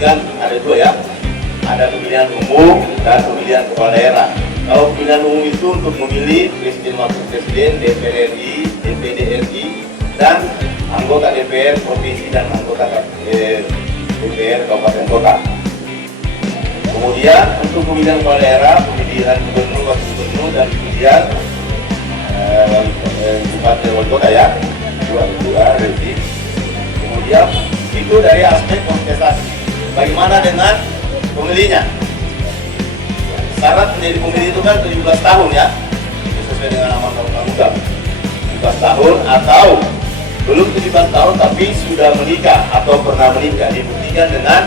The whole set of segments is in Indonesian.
kan ada dua ya, ada pemilihan umum dan pemilihan kepala daerah. Kalau pemilihan umum itu untuk memilih presiden, wakil presiden, DPR RI, DPD RI, dan anggota DPR provinsi dan anggota DPR kabupaten kota. Kemudian untuk pemilihan kepala daerah, pemilihan gubernur, wakil gubernur, dan pemilihan bupati wali kota ya, dua RI. Kemudian itu dari aspek kontestasi. Bagaimana dengan pemilihnya? Syarat menjadi pemilih itu kan 17 tahun ya, sesuai dengan amanat undang-undang. 17 tahun atau belum 17 tahun tapi sudah menikah atau pernah menikah. Dibuktikan dengan,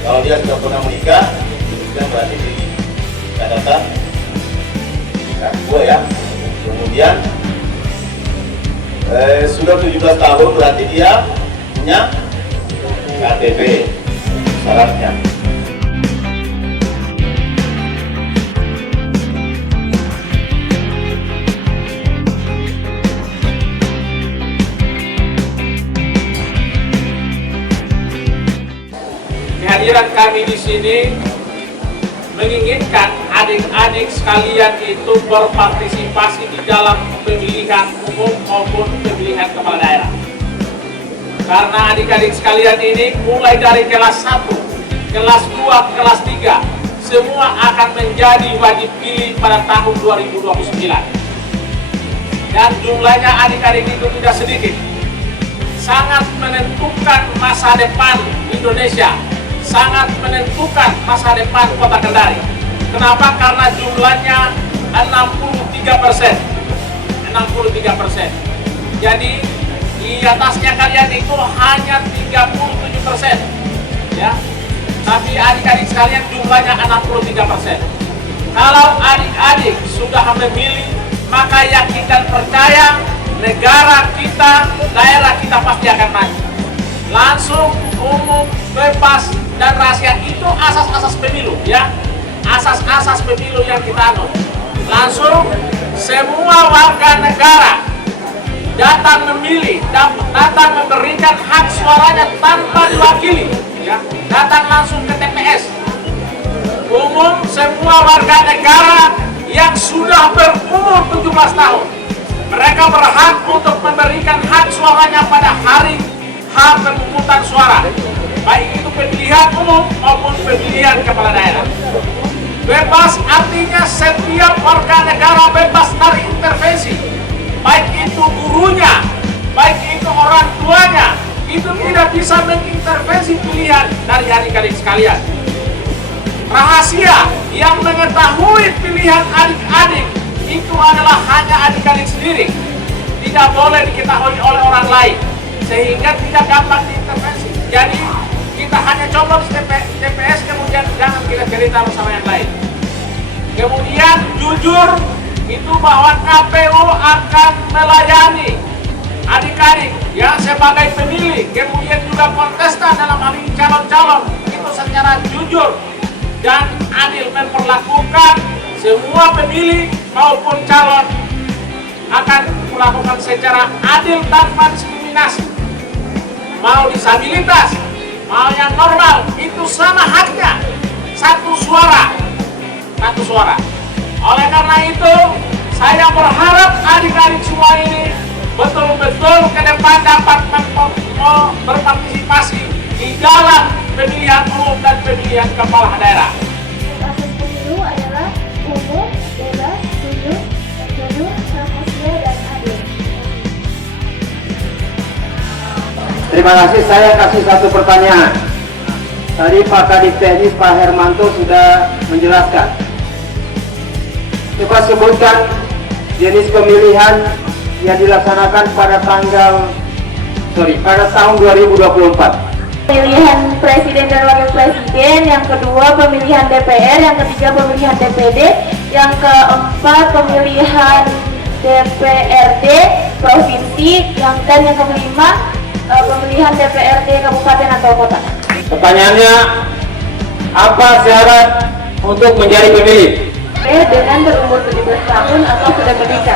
kalau dia sudah pernah menikah, dibuktikan berarti di catatan dua ya. Kemudian sudah 17 tahun berarti dia punya KTP syaratnya. Kehadiran kami di sini menginginkan adik-adik sekalian itu berpartisipasi di dalam pemilihan umum maupun pemilihan kepala daerah. Karena adik-adik sekalian ini mulai dari kelas 1, kelas 2, kelas 3 semua akan menjadi wajib pilih pada tahun 2029. Dan jumlahnya adik-adik itu tidak sedikit. Sangat menentukan masa depan Indonesia, sangat menentukan masa depan Kota Kendari. Kenapa? Karena jumlahnya 63%. 63%. Jadi di atasnya kalian itu hanya 37%. Ya. Tapi adik-adik sekalian jumlahnya 63%. Kalau adik-adik sudah memilih, maka yakin dan percaya negara kita, daerah kita pasti akan maju. Langsung, umum, bebas, dan rahasia itu asas-asas pemilu ya, asas-asas pemilu yang kita anut. Langsung semua warga negara datang memilih, datang memberikan hak suaranya tanpa diwakili ya, datang langsung ke TPS. Umum semua warga negara yang sudah berumur 17 tahun, mereka berhak untuk memberikan hak suaranya pada hari H pemungutan suara, baik itu pemilihan umum maupun pemilihan kepala daerah. Bebas artinya setiap warga negara bebas dari intervensi, baik itu gurunya, baik itu orang tuanya, itu tidak bisa mengintervensi pilihan dari adik-adik sekalian. Rahasia yang mengetahui pilihan adik-adik itu adalah hanya adik-adik sendiri, tidak boleh diketahui oleh orang lain, sehingga tidak gampang diintervensi. Jadi kita hanya coblos TPS, kemudian jangan kita cerita bersama yang lain. Kemudian jujur itu bahwa KPU akan melayani adik-adik ya sebagai pemilih, kemudian juga kontestan dalam hal ini calon-calon itu secara jujur dan adil memperlakukan semua pemilih maupun calon akan melakukan secara adil tanpa diskriminasi. Mau disabilitas, mau yang normal, itu sama haknya, satu suara. Oleh karena itu, saya berharap adik-adik semua ini betul-betul ke depan dapat berpartisipasi di dalam pemilihan umum dan pemilihan kepala daerah. Asas pemilu adalah umum, bebas, jujur, rahasia, dan adil. Terima kasih. Saya kasih satu pertanyaan. Tadi Pak Kadif Teknis Pak Hermanto sudah menjelaskan. Coba sebutkan jenis pemilihan yang dilaksanakan pada tahun 2024. Pemilihan presiden dan wakil presiden, yang kedua pemilihan DPR, yang ketiga pemilihan DPD, yang keempat pemilihan DPRD provinsi, dan yang kelima pemilihan DPRD kabupaten atau kota. Pertanyaannya, apa syarat untuk menjadi pemilih? Dengan berumur 17 tahun atau sudah menikah.